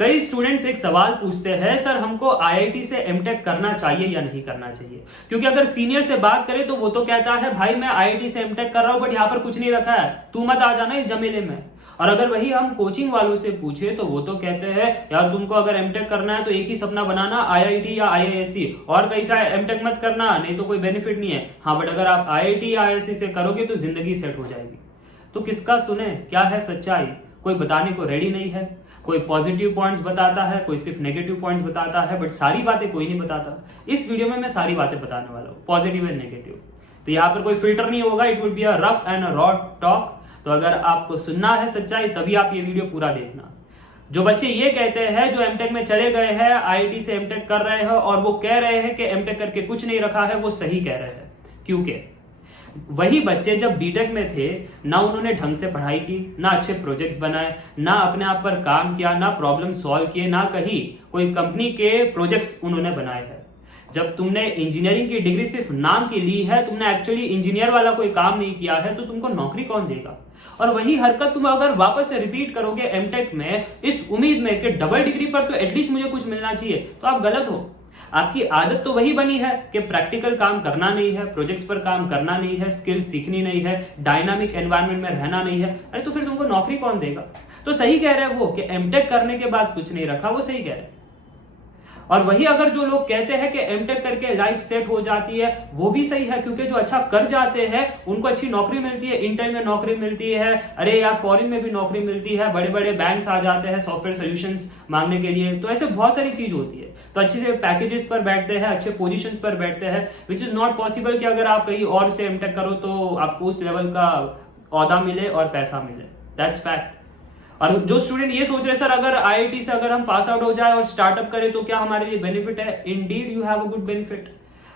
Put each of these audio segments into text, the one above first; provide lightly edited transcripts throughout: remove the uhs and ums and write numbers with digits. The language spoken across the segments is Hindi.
कई स्टूडेंट्स एक सवाल पूछते हैं, सर हमको आईआईटी से एमटेक करना चाहिए या नहीं करना चाहिए। क्योंकि अगर सीनियर से बात करें तो वो तो कहता है भाई मैं आईआईटी से एमटेक कर रहा हूं बट यहाँ पर कुछ नहीं रखा है, तू मत आ जाना इस जमेले में। और अगर वही हम कोचिंग वालों से पूछे तो वो तो कहते हैं यार तुमको अगर एमटेक करना है तो एक ही सपना बनाना, आईआईटी या आईआईएससी, और कहीं सा एमटेक मत करना, नहीं तो कोई बेनिफिट नहीं है। हाँ बट अगर आप आईआईटी या आईआईएससी से करोगे तो जिंदगी सेट हो जाएगी। तो किसका सुने, क्या है सच्चाई? कोई बताने को रेडी नहीं है। कोई पॉजिटिव पॉइंट्स बताता है, कोई सिर्फ नेगेटिव पॉइंट्स बताता है, बट सारी बातें कोई नहीं बताता। इस वीडियो में मैं सारी बातें बताने वाला हूँ, पॉजिटिव एंड नेगेटिव। तो यहाँ पर कोई फिल्टर नहीं होगा, it would be a rough and a raw talk. तो अगर आपको सुनना है सच्चाई तभी आप ये वीडियो पूरा देखना। जो बच्चे ये कहते हैं, जो एमटेक में चले गए हैं, आईआईटी से एमटेक कर रहे हैं और वो कह रहे हैं कि एमटेक करके कुछ नहीं रखा है, वो सही कह रहे हैं। क्योंकि वही बच्चे जब बीटेक में थे ना उन्होंने ढंग से पढ़ाई की, ना अच्छे प्रोजेक्ट्स बनाए, ना अपने आप पर काम किया, ना प्रॉब्लम सॉल्व किए, ना कहीं कोई कंपनी के प्रोजेक्ट्स उन्होंने बनाए हैं। जब तुमने इंजीनियरिंग की डिग्री सिर्फ नाम की ली है, तुमने एक्चुअली इंजीनियर वाला कोई काम नहीं किया है, तो तुमको नौकरी कौन देगा? और वही हरकत तुम अगर वापस से रिपीट करोगे एमटेक में इस उम्मीद में कि डबल डिग्री पर तो एटलीस्ट मुझे कुछ मिलना चाहिए, तो आप गलत हो। आपकी आदत तो वही बनी है कि प्रैक्टिकल काम करना नहीं है, प्रोजेक्ट्स पर काम करना नहीं है, स्किल सीखनी नहीं है, डायनामिक एनवायरनमेंट में रहना नहीं है। अरे तो फिर तुमको नौकरी कौन देगा? तो सही कह रहे हैं वो कि एमटेक करने के बाद कुछ नहीं रखा, वो सही कह रहे हैं। और वही अगर जो लोग कहते हैं कि एमटेक करके लाइफ सेट हो जाती है, वो भी सही है। क्योंकि जो अच्छा कर जाते हैं उनको अच्छी नौकरी मिलती है, इंटेल में नौकरी मिलती है, अरे यार फॉरेन में भी नौकरी मिलती है, बड़े बड़े बैंक्स आ जाते हैं सॉफ्टवेयर सॉल्यूशंस मांगने के लिए। तो ऐसे बहुत सारी चीज होती है। तो अच्छे से पैकेजेस पर बैठते हैं, अच्छे पोजीशंस पर बैठते हैं, विच इज नॉट पॉसिबल कि अगर आप कहीं और से एमटेक करो तो आपको उस लेवल का ओहदा मिले और पैसा मिले। That's fact. और जो स्टूडेंट ये सोच रहे सर अगर आईआईटी से अगर हम पास आउट हो जाए और स्टार्टअप करें तो क्या हमारे लिए बेनिफिट है? Indeed you have a good benefit.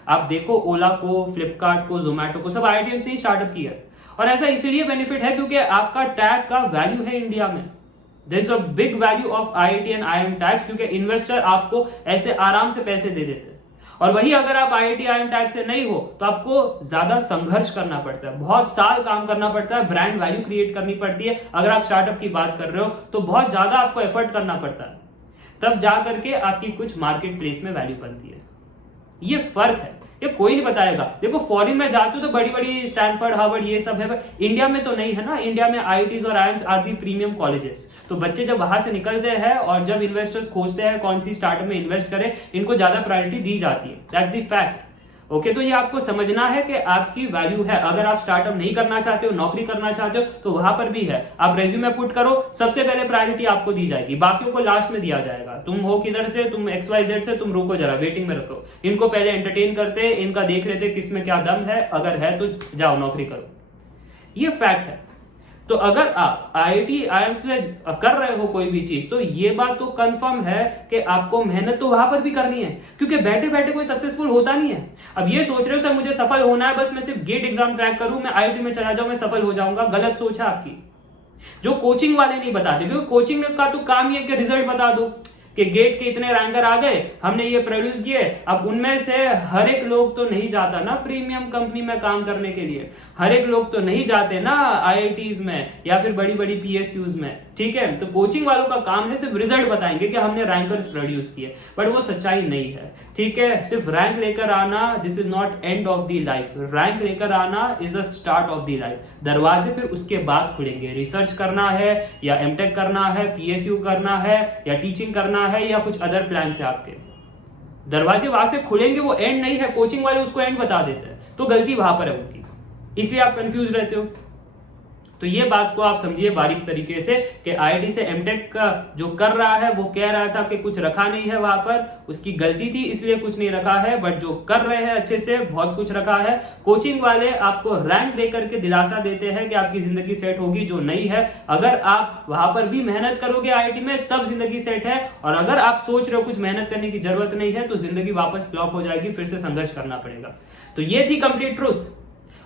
आप देखो ओला को, फ्लिपकार्ट को, जोमैटो को, सब आईआईटी से ही स्टार्टअप किया। और ऐसा इसलिए बेनिफिट है क्योंकि आपका टैग का वैल्यू है इंडिया में। There is a big value of IIT and IIMs, क्योंकि इन्वेस्टर आपको ऐसे आराम से पैसे दे देते हैं। और वही अगर आप आईआईटी आईएम टैग से नहीं हो तो आपको ज्यादा संघर्ष करना पड़ता है, बहुत साल काम करना पड़ता है, ब्रांड वैल्यू क्रिएट करनी पड़ती है। अगर आप स्टार्टअप की बात कर रहे हो तो बहुत ज्यादा आपको एफर्ट करना पड़ता है, तब जा करके आपकी कुछ मार्केट प्लेस में वैल्यू बनती है। ये फर्क है, ये कोई नहीं बताएगा। देखो फॉरेन में जाते हो तो बड़ी बड़ी स्टैनफोर्ड, हार्वर्ड ये सब है, पर इंडिया में तो नहीं है ना। इंडिया में आईआईटीज और IIMs are the premium colleges. तो बच्चे जब वहां से निकलते हैं और जब इन्वेस्टर्स खोजते हैं कौन सी स्टार्टअप में इन्वेस्ट करें, इनको ज्यादा प्रायोरिटी दी जाती है। That's the fact. ओके, तो ये आपको समझना है कि आपकी वैल्यू है। अगर आप स्टार्टअप नहीं करना चाहते हो, नौकरी करना चाहते हो, तो वहां पर भी है। आप रेज्यूमे पुट करो, सबसे पहले प्रायोरिटी आपको दी जाएगी, बाकियों को लास्ट में दिया जाएगा। तुम हो किधर से, तुम XYZ से, तुम रुको जरा, वेटिंग में रखो। इनको पहले एंटरटेन करते, इनका देख लेते किसमें क्या दम है, अगर है तो जाओ नौकरी करो। ये फैक्ट है। तो अगर आप आईआईटी आईएम्स में कर रहे हो कोई भी चीज, तो ये बात तो कंफर्म है कि आपको मेहनत तो वहां पर भी करनी है, क्योंकि बैठे बैठे कोई सक्सेसफुल होता नहीं है। अब ये सोच रहे हो सर मुझे सफल होना है, बस मैं सिर्फ गेट एग्जाम क्रैक करूं, मैं आईआईटी में चला जाऊं, मैं सफल हो जाऊंगा। गलत सोच है आपकी, जो कोचिंग वाले नहीं बताते। क्योंकि कोचिंग का तो काम ही है कि रिजल्ट बता दो कि गेट के इतने रैंकर आ गए, हमने ये प्रोड्यूस किए। अब उनमें से हर एक लोग तो नहीं जाता ना प्रीमियम कंपनी में काम करने के लिए, हर एक लोग तो नहीं जाते ना आईआईटीज में या फिर बड़ी बड़ी पीएसयूज में। ठीक है, तो कोचिंग वालों का काम है सिर्फ रिजल्ट बताएंगे कि हमने रैंकर्स प्रोड्यूस किए, बट वो सच्चाई नहीं है। ठीक है, सिर्फ रैंक लेकर आना this is not end of the life. Rank लेकर आना is the start of the life. दरवाजे फिर उसके बाद खुलेंगे। रिसर्च करना है या एमटेक करना है, पीएसयू करना है या टीचिंग करना है या कुछ अदर प्लान है आपके, दरवाजे वहां से खुलेंगे, वो एंड नहीं है। कोचिंग वाले उसको एंड बता देते हैं, तो गलती वहां पर है उनकी, इसलिए आप कंफ्यूज रहते हो। तो ये बात को आप समझिए बारीक तरीके से कि आईआईटी से एमटेक का जो कर रहा है वो कह रहा था कि कुछ रखा नहीं है वहां पर, उसकी गलती थी इसलिए कुछ नहीं रखा है। बट जो कर रहे हैं अच्छे से बहुत कुछ रखा है। कोचिंग वाले आपको रैंक देकर के दिलासा देते हैं कि आपकी जिंदगी सेट होगी, जो नहीं है। अगर आप वहां पर भी मेहनत करोगे आईआईटी में तब जिंदगी सेट है, और अगर आप सोच रहे हो कुछ मेहनत करने की जरूरत नहीं है तो जिंदगी वापस फ्लॉप हो जाएगी, फिर से संघर्ष करना पड़ेगा। तो ये थी कंप्लीट ट्रूथ।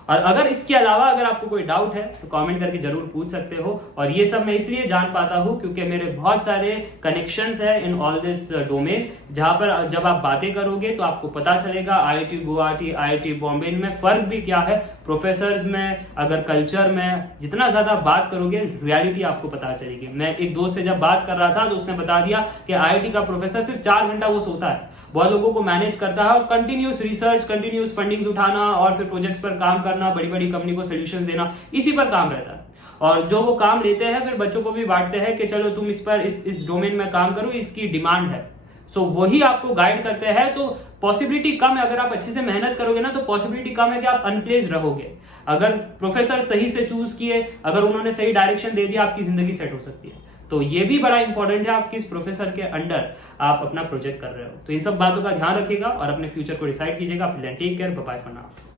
और अगर इसके अलावा अगर आपको कोई डाउट है तो कमेंट करके जरूर पूछ सकते हो। और ये सब मैं इसलिए जान पाता हूं क्योंकि मेरे बहुत सारे कनेक्शंस है इन ऑल दिस डोमेन, जहां पर जब आप बातें करोगे तो आपको पता चलेगा आईआईटी गुवाहाटी, आईआईटी बॉम्बे, इनमें फर्क भी क्या है, प्रोफेसर्स में, अगर कल्चर में जितना ज्यादा बात करोगे रियलिटी आपको पता चलेगी। मैं एक दोस्त से जब बात कर रहा था तो उसने बता दिया कि आईआईटी का प्रोफेसर सिर्फ 4 घंटा वो सोता है, बहुत लोगों को मैनेज करता है और कंटिन्यूस रिसर्च, कंटिन्यूस फंडिंग्स उठाना और फिर प्रोजेक्ट्स पर काम करना, बड़ी बड़ी कंपनी को सोल्यूशंस देना, इसी पर काम रहता है। और जो वो काम लेते हैं फिर बच्चों को भी बांटते हैं कि चलो तुम इस पर इस डोमेन में काम करो, इसकी डिमांड है। सो वही आपको गाइड करते हैं। तो पॉसिबिलिटी कम है, अगर आप अच्छे से मेहनत करोगे ना तो पॉसिबिलिटी कम है कि आप अनप्लेस्ड रहोगे। अगर प्रोफेसर सही से चूज किए, अगर उन्होंने सही डायरेक्शन दे दिया, आपकी जिंदगी सेट हो सकती है। तो ये भी बड़ा इंपॉर्टेंट है आप किस प्रोफेसर के अंडर आप अपना प्रोजेक्ट कर रहे हो। तो इन सब बातों का ध्यान रखिएगा और अपने फ्यूचर को डिसाइड कीजिएगा। Take care, bye bye for now.